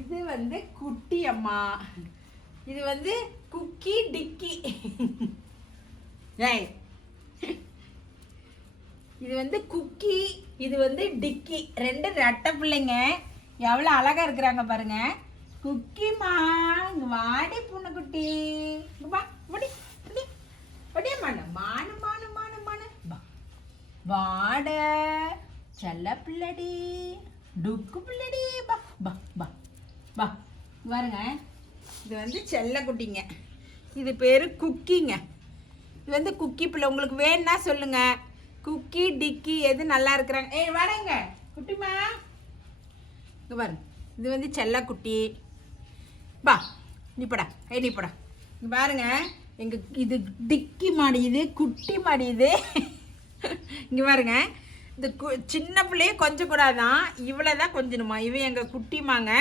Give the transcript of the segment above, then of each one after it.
இது வந்து குட்டி அம்மா, இது வந்து குக்கி டிக்கி. ஏய், இது வந்து குக்கி, இது வந்து டிக்கி. ரெண்டு ரெட்டை பிள்ளைங்க எவ்வளோ அழகா இருக்கிறாங்க பாருங்க. குக்கிமா இங்க வாடி பூனைக்குட்டி, வாட செல்ல பிள்ளடி டுக்கு பிள்ளடி. பா பா பா பா பாருங்க. இது வந்து செல்ல குட்டிங்க. இது பேர் குக்கிங்க. இது வந்து குக்கி பிள்ளை. உங்களுக்கு வேணும்னா சொல்லுங்க. குக்கி டிக்கி எது நல்லா இருக்கிறாங்க. ஏய் வாடங்க குட்டிமா, இங்கே பாருங்க. இது வந்து செல்ல குட்டி. பா நீ போடா, நீ போடா. இங்கே பாருங்க, எங்கள் இது டிக்கி மாடி, இது குட்டி மாடி. இது இங்கே பாருங்க, இந்த சின்ன பிள்ளைய கொஞ்சம் கூடாதான், இவ்வளோ தான் கொஞ்சணுமா. இவன் எங்கள் குட்டிமாங்க,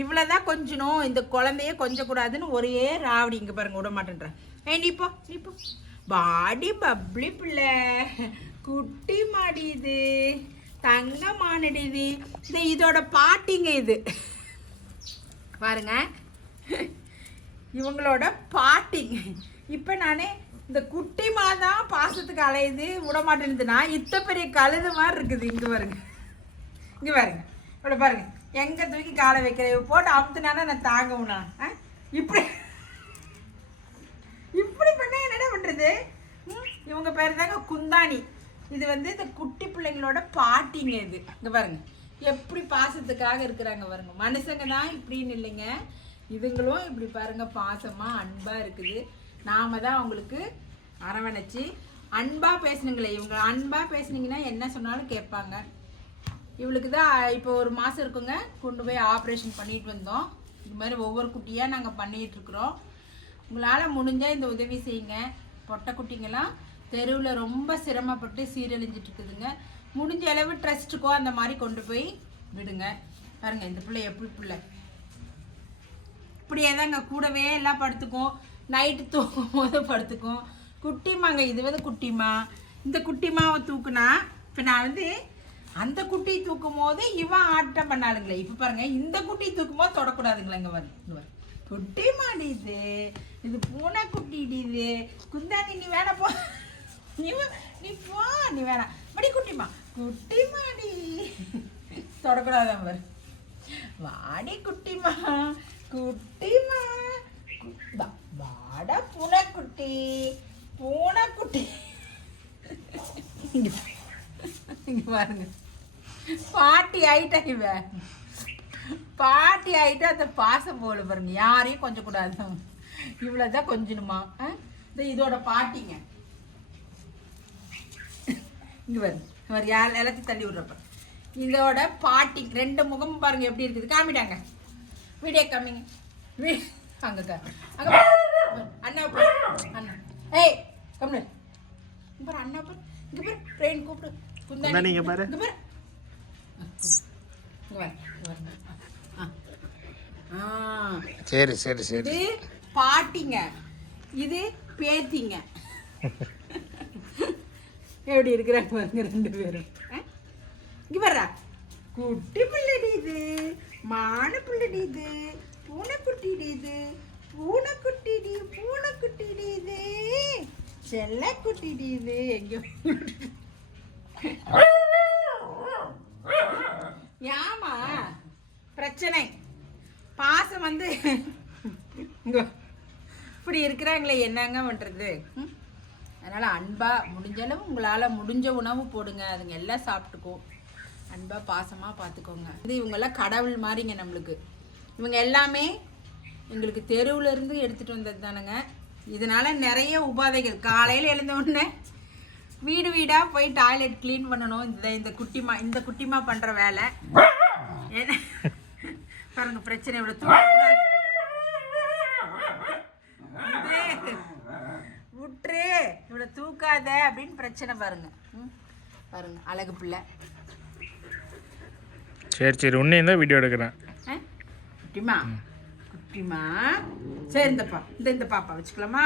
இவ்வளோ தான் கொஞ்சணும். இந்த குழந்தைய கொஞ்சம் கூடாதுன்னு ஒரே ராவடி. இங்கே பாருங்க, விட மாட்டேன்றேன். நீ போ நீ போ. பாடி பப்ளி பிள்ளை குட்டி மாடி. இது தங்க மானடி. இது இதோட பாட்டிங்க. இது பாருங்க, இவங்களோட பாட்டிங்க. இப்போ நானே இந்த குட்டிமா தான் பாசத்துக்கு அலையுது, விட மாட்டேன்னுதுன்னா இத்த பெரிய கழுது மாதிரி இருக்குது. இங்கே பாருங்க, இங்கே பாருங்க, இவ்வளோ பாருங்க. எங்கே தூக்கி காலை வைக்கிறேன் போட்டு அமுத்துனானா நான் தாங்கவுண்ணா. இப்படி இப்படி பண்ண என்ன பண்ணுறது? இவங்க பேர் தாங்க குந்தாணி. இது வந்து இந்த குட்டி பிள்ளைங்களோட பாட்டிங்க. இது இங்கே பாருங்க எப்படி பாசத்துக்காக இருக்கிறாங்க பாருங்க. மனுஷங்க தான் இப்படின்னு இல்லைங்க, இதுங்களும் இப்படி பாருங்க பாசமாக அன்பாக இருக்குது. நாம தான் அவங்களுக்கு அரவணைச்சி அன்பாக பேசணுங்களே. இவங்க அன்பாக பேசுனீங்கன்னா என்ன சொன்னாலும் கேட்பாங்க. இவளுக்கு தான் இப்போ 1 மாதம் இருக்குங்க, கொண்டு போய் ஆப்ரேஷன் பண்ணிட்டு வந்தோம். இது மாதிரி ஒவ்வொரு குட்டியாக நாங்கள் பண்ணிகிட்ருக்குறோம். உங்களால் முடிஞ்சால் இந்த உதவி செய்யுங்க. பொட்டை குட்டிங்கெல்லாம் தெருவில் ரொம்ப சிரமப்பட்டு சீரழிஞ்சிட்ருக்குதுங்க. முடிஞ்ச அளவு ட்ரஸ்ட்டுக்கோ அந்த மாதிரி கொண்டு போய் விடுங்க. பாருங்கள் இந்த பிள்ளை எப்படி பிள்ளை இப்படியே தாங்க கூடவே எல்லாம் படுத்துக்கும். நைட்டு தூக்கும் போது படுத்துக்கும். குட்டிமாங்க, இது வந்து குட்டிமா. இந்த குட்டிமாவை தூக்குனா இப்போ நான் வந்து அந்த குட்டி தூக்கும் போது இவன் ஆட்டம் பண்ணாளுங்களே. இப்போ பாருங்க, இந்த குட்டி தூக்கும் போது தொடக்கூடாதுங்களா. இங்கே வரும், இங்கே வரும். குட்டி மாடி. இது பூனை குட்டி. இது குந்தாணி, நீ வேணா போ, நீ போ, நீ வேணாம். மடி குட்டிமா, குட்டி மாடி தொடக்கூடாதான் வரும். வாடி குட்டிமா, குட்டிமா வாடா பூனைக்குட்டி, பூனைக்குட்டி. இங்க பாருங்க, பாட்டி ஆயிட்டா. இவன் பாட்டி ஆயிட்டா. அந்த பாசம் போல பாருங்க, யாரையும் கொஞ்சம் கூடாது. இவ்வளோதான் கொஞ்சணுமா. இதோட பாட்டிங்க. இங்க பாருங்க, எல்லாத்தையும் தள்ளி விடுறப்ப இதோட பாட்டி. 2 முகமும் பாருங்க எப்படி இருக்குது. காமிட்டாங்க வீடியோ காமிங்க. அங்க அங்க அண்ணா அண்ணா. ஏய் கம்னு பாரு, அண்ணா பாரு. இங்க பாரு, ட்ரெயின் கூப்பிடு. குந்தாணி இங்க பாரு, இங்க பாரு. சரி சரி சரி. இது பாட்டிங்க, இது பேத்திங்க. எப்படி இருக்கிறாங்க பாருங்க 2 பேரும். இங்க பாரு, குட்டி பிள்ளடி. இது மான பிள்ளடி. இது பூனைக்குட்டிடி. இது பூனைக்குட்டிடி, பூனைக்குட்டிடி. இது செல்ல குட்டிடி. இது எங்க ஏமா பிரச்சனை? பாசம் வந்து இப்படி இருக்கிறாங்களே, என்னங்க பண்ணுறது? அதனால் அன்பாக முடிஞ்சளவு உங்களால் முடிஞ்ச உணவு போடுங்க. அதுங்க எல்லாம் சாப்பிட்டுக்கும். அன்பாக பாசமாக பார்த்துக்கோங்க. இது இவங்கெல்லாம் கடவுள் மாதிரிங்க நம்மளுக்கு. இவங்க எல்லாமே எங்களுக்கு தெருவிலேருந்து எடுத்துகிட்டு வந்தது தானுங்க. இதனால் நிறைய உபாதைகள். காலையில் எழுந்த உடனே வீடு வீடாக போய் டாய்லெட் க்ளீன் பண்ணணும். இந்த குட்டிமா பண்ணுற வேலை. பாருங்க பிரச்சனை. இவ்வளோ தூக்கக்கூடாது, விட்டுரு, இவ்வளோ தூக்காத அப்படின்னு பிரச்சனை. பாருங்க பாருங்க, அழகு பிள்ளை. சரி சரி, உன்னையும் தான் வீடியோ எடுக்கிறேன். குட்டிமா குட்டிமா. சரி இந்த பாப்பா வச்சுக்கலாமா?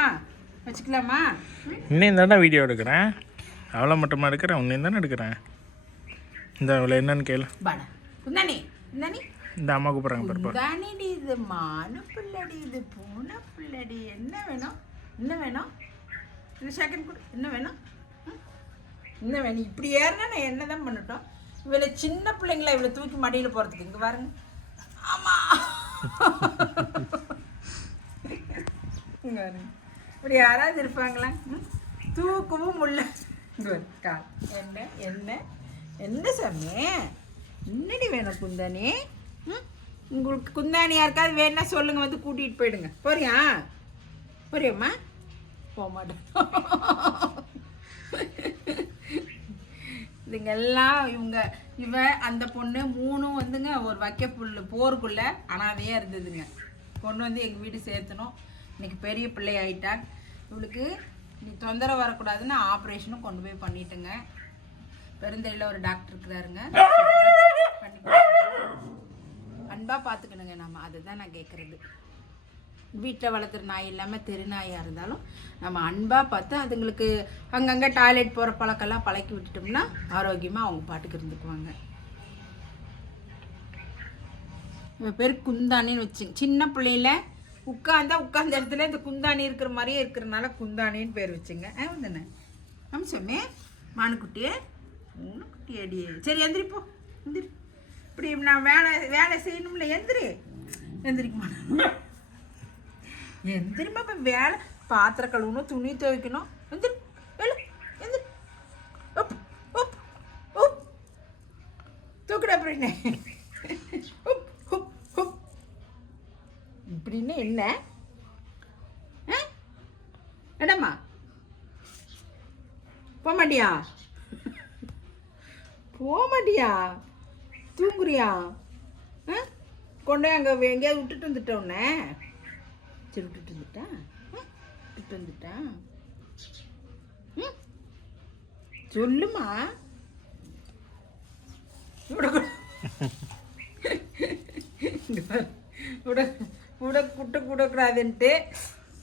இன்னும் தானே வீடியோ எடுக்கிறேன். அவ்வளோ மட்டுமா எடுக்கிறேன், உன்னையும் தானே எடுக்கிறேன். இந்த அவ்வளோ என்னன்னு கேளு. பாடா குந்தாணி இந்த அம்மா கூப்பிட்றாங்க பாருப்பா. குந்தானிடி இது மானு பிள்ளடி இது பூனை பிள்ளடி. என்ன வேணும் என்ன வேணும்? இந்த செகண்ட் கொடு. என்ன வேணும் என்ன வேணும்? இப்படி ஏறினா நான் என்ன தான் பண்ணட்டும்? இவளை சின்ன பிள்ளைங்களா இவளை தூக்கி மடியில் போகிறதுக்கு இங்கே பாருங்க. ஆமாம் இங்கே பாருங்க. இப்படி யாராவது இருப்பாங்களா? தூக்கவும் முல்ல. கால் என்ன என்ன என்ன சாமி என்னடி வேணும் குந்தானி? உங்களுக்கு குந்தானி யாருக்காவது வேணா சொல்லுங்க, வந்து கூட்டிகிட்டு போயிடுங்க. போறியா போறியம்மா? போக மாட்டேன். இதுங்க எல்லாம் இவ அந்த பொண்ணு மூணும் வந்துங்க ஒரு வைக்க புல் போருக்குள்ளே அனாதையாக இருந்ததுங்க. பொண்ணு வந்து எங்கள் வீடு சேர்த்தணும். இன்னைக்கு பெரிய பிள்ளை ஆகிட்டா. இவளுக்கு நீ தொந்தரவு வரக்கூடாதுன்னு ஆப்ரேஷனும் கொண்டு போய் பண்ணிட்டுங்க. பெருந்தையில் ஒரு டாக்டர் இருக்கிறாருங்க, பண்ணி அன்பாக பார்த்துக்கணுங்க. நம்ம அதை தான் நான் கேட்குறது. வீட்டில் வளர்த்துற நாய் இல்லாமல் தெரு நாயாக இருந்தாலும் நம்ம அன்பாக பார்த்து அதுங்களுக்கு அங்கங்கே டாய்லெட் போகிற பழக்கெல்லாம் பழக்கி விட்டுட்டோம்னா ஆரோக்கியமாக அவங்க பாட்டுக்கு இருந்துக்குவாங்க. இவன் பேர் குந்தானின்னு வச்சுங்க. சின்ன பிள்ளையில உட்கார்ந்த இடத்துல இந்த குந்தானி இருக்கிற மாதிரியே இருக்கிறனால குந்தானின்னு பேர் வச்சுங்க. தானே நம்ம சொன்னே மானுக்குட்டி குட்டி அடி. சரி எந்திரிப்போ எந்திரி. இப்படி நான் வேலை செய்யணும்ல. எந்திரிக்க மாட்டேன். எந்திரிமா இப்போ வேலை பாத்திரம் கழுவணும், துணி துவைக்கணும். எந்திரி எந்திரி. தூக்கிட அப்படின்னு இப்படின்னு என்ன என்னம்மா போக மாட்டியா? தூங்குறியா? கொண்டு அங்கே எங்கேயாவது விட்டுட்டு வந்துட்டோன்னே. சரி விட்டுட்டு வந்துட்டேன் சொல்லுமா. கூடக்கூடாதுன்ட்டு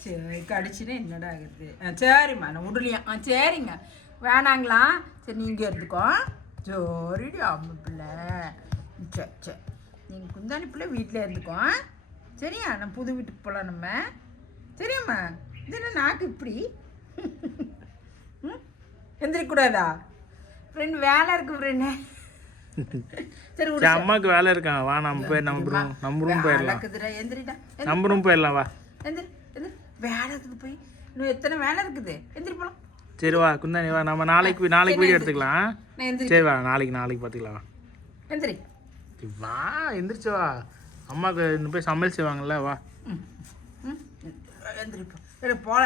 சரி கடிச்சுன்னா என்னடா ஆகுது? சரிம்மா நான் விடலையா? சரிங்க வேணாங்களா? சரி நீங்கள் இருந்துக்கோ. ஜோரிடி அம்மா பிள்ளை. சரி நீங்கள் குந்தாணி பிள்ளை வீட்டில் இருந்துக்கோ. சரியா? நான் புது வீட்டுக்கு போகலாம் நம்ம. சரியாம்மா? இது என்ன நாக்கு இப்படி? எந்திரிக்கூடாதா? ஃப்ரெண்ட் வேலை இருக்கு ஃப்ரெண்டு. சரி அம்மாவுக்கு வேலை இருக்காங்க. வா நம்ம போய் நம்ம ரூம் போயிடலாம். எந்திரிடா நம்ம ரூம் போயிடலாம். வா எந்திரி வேலை இருக்குது. போய் இன்னும் எத்தனை வேலை இருக்குது. எந்திரி போகலாம். சரி வா குந்தானி வா. நம்ம நாளைக்கு வீடியோ எடுத்துக்கலாம். சரி வா நாளைக்கு பார்த்துக்கலாம். எந்திரி வா எந்திரிச்சு வா. அம்மாவுக்கு இன்னும் போய் சமையல் செய்வாங்கல்ல. வா எந்திரிப்போம். போல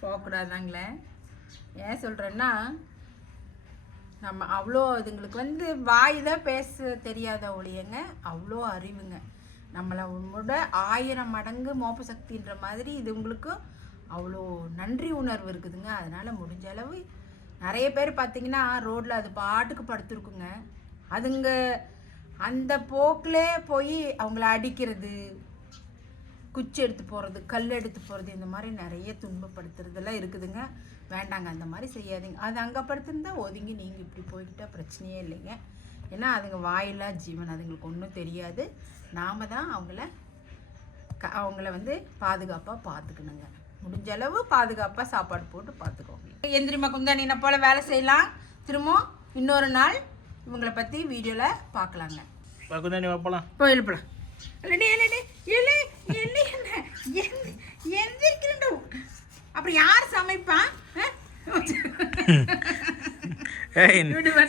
போகக்கூடாதாங்களே. ஏன் சொல்கிறேன்னா நம்ம அவ்வளோ இதுங்களுக்கு வாய் தான் பேச தெரியாத ஒழியங்க அவ்வளோ அறிவுங்க. நம்மளை விட 1000 மடங்கு மோப்ப சக்தின்ற மாதிரி இதுங்களுக்கும் அவ்வளோ நன்றி உணர்வு இருக்குதுங்க. அதனால் முடிஞ்ச அளவு நிறைய பேர் பார்த்திங்கன்னா ரோட்டில் அது பாட்டுக்கு படுத்துருக்குங்க. அதுங்க அந்த போக்கிலே போய் அவங்கள அடிக்கிறது, குச்சி எடுத்து போகிறது, கல் எடுத்து போகிறது, இந்த மாதிரி நிறைய துன்பப்படுத்துறதெல்லாம் இருக்குதுங்க. வேண்டாங்க, அந்த மாதிரி செய்யாதீங்க. அது அங்கே படுத்துருந்தா ஒதுங்கி நீங்கள் இப்படி போய்கிட்டால் பிரச்சனையே இல்லைங்க. ஏன்னா அதுங்க வாயில்லா ஜீவன், அதுங்களுக்கு ஒன்றும் தெரியாது. நாம் தான் அவங்கள பாதுகாப்பாக பார்த்துக்கணுங்க. முடிஞ்ச அளவு பாதுகாப்பாக சாப்பாடு போட்டு பார்த்துக்கோங்க. எந்திரிமா குந்தானி என்ன போல் வேலை செய்யலாம். திரும்ப இன்னொரு நாள் இவங்களை பற்றி வீடியோவில் பார்க்கலாங்க. குந்தானி போகலாம். போயில போகலாம். எந்திரிக்கிறேன். அப்புறம் யார் சமைப்பான்?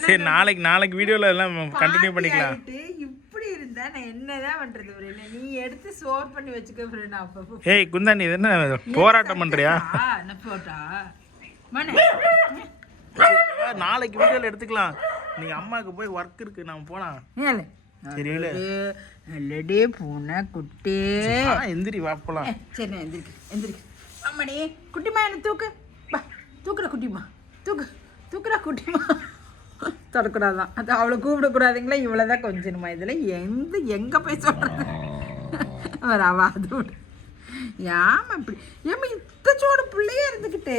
சரி நாளைக்கு வீடியோவில் எல்லாம் கண்டினியூ பண்ணிக்கலாம். இப்படி இருந்தா நான் என்னதான் பண்றது? நீ எடுத்து ஸ்டோர் பண்ணி வச்சுக்க ஃப்ரெண்ட். அப்போ ஏய் குந்தானி இது என்ன போராட்டம் பண்றியா? என்ன போட்டா நாளைக்கு வீடியோவில் எடுத்துக்கலாம். நீங்க அம்மாவுக்கு போய் ஒர்க் இருக்கு, நம்ம போலாம். சரியில்ல அல்லடே பூனை குட்டி எந்திரி வா போலாம். சரி எந்திரிக்க அம்மாடி. குட்டிமா என்ன தூக்கு. தூக்குற குட்டிமா தூக்குற குட்டிமா. தொடக்கூடாதான். அது அவளை கூப்பிடக்கூடாதுங்களா? இவ்வளோதான் கொஞ்சமா. இதில் எங்கே போய் சொல்கிறேன் வரவா? அது ஏமா இப்படி ஏமா இத்தச்சோட பிள்ளையே இருந்துக்கிட்டு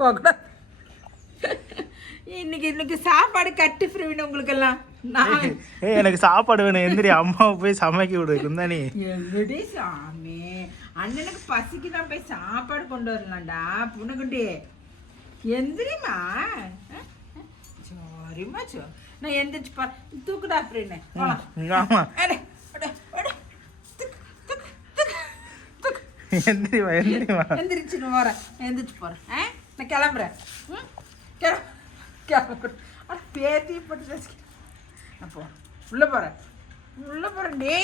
போகக்கூடாது. இன்னைக்கு சாப்பாடு கட்டு ஃப்ரீவின் உங்களுக்கெல்லாம் நான் ஏய் எனக்கு சாப்பாடு வேணும் எந்திரி அம்மாவை போய் சமைக்க விடு இருந்தானே எப்படி சாமி அண்ணனுக்கு பசிக்கு தான் போய் சாப்பாடு கொண்டு வரலாம்டா புனகுண்டி எந்திரிமா சாரிம்மா சோ நான் எந்திரிச்சு பா தூக்குடா அப்படின்னு ஆமா எந்திரிவா எந்திரிச்சு வரேன் எந்திரிச்சு போறேன் நான் கிளம்புறேன் கிளம்புறேன் பேத்தி போட்டு நான் போறேன் உள்ள போறேன் டே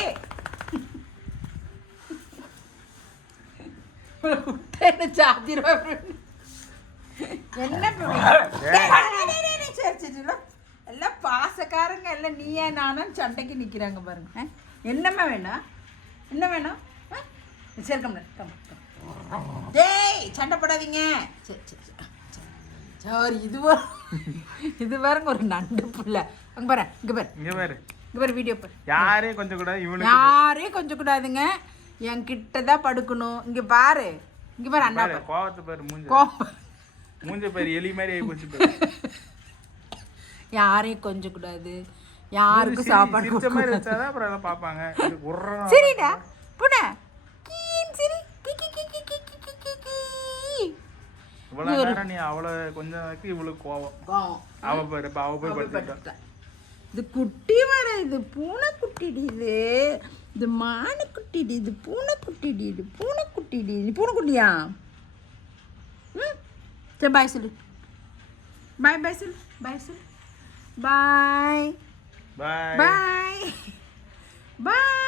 சாத்திருவா என்ன சரி எல்லாம் பாசக்காரங்க எல்லாம் நீயா நானும் சண்டைக்கு நிக்கிறாங்க பாருங்க என்னம்மா வேணும் என்ன வேணும் சரி கம்மா டேய் சண்டை போடாதீங்க சரி இது பாருங்க ஒரு நண்டு புள்ள அங்க பாரு இங்க பாரு வீடியோ பாரு யாரையும் கொஞ்சம் கூடாது இவனுக்கு யாரையும் கொஞ்சம் கூடாதுங்க என்கிட்ட தான் படுக்கணும் இங்க பாரு அண்ணா பாரு கோவத்தை பாரு மூஞ்ச பாரு எலி மாதிரி ஆகி போச்சு யாரையும் கொஞ்சம் கூடாது யாருக்கும் சாப்பாடு கொடுத்த மாதிரி வச்சாதான் அப்புறம் எல்லாம் பாப்பாங்க சரிடா புன சரி இவ்வளவு நேரம் நீ அவளை கொஞ்சம் இவளுக்கு கோவம் அவ போய் படுத்துட்டா இது குட்டி வர இது பூனை குட்டிடி இது மானு குட்டிடி இது பூனை குட்டிடி இது நீ பூனை குட்டியா சரி பாய் சொல்லு பாய் பாய்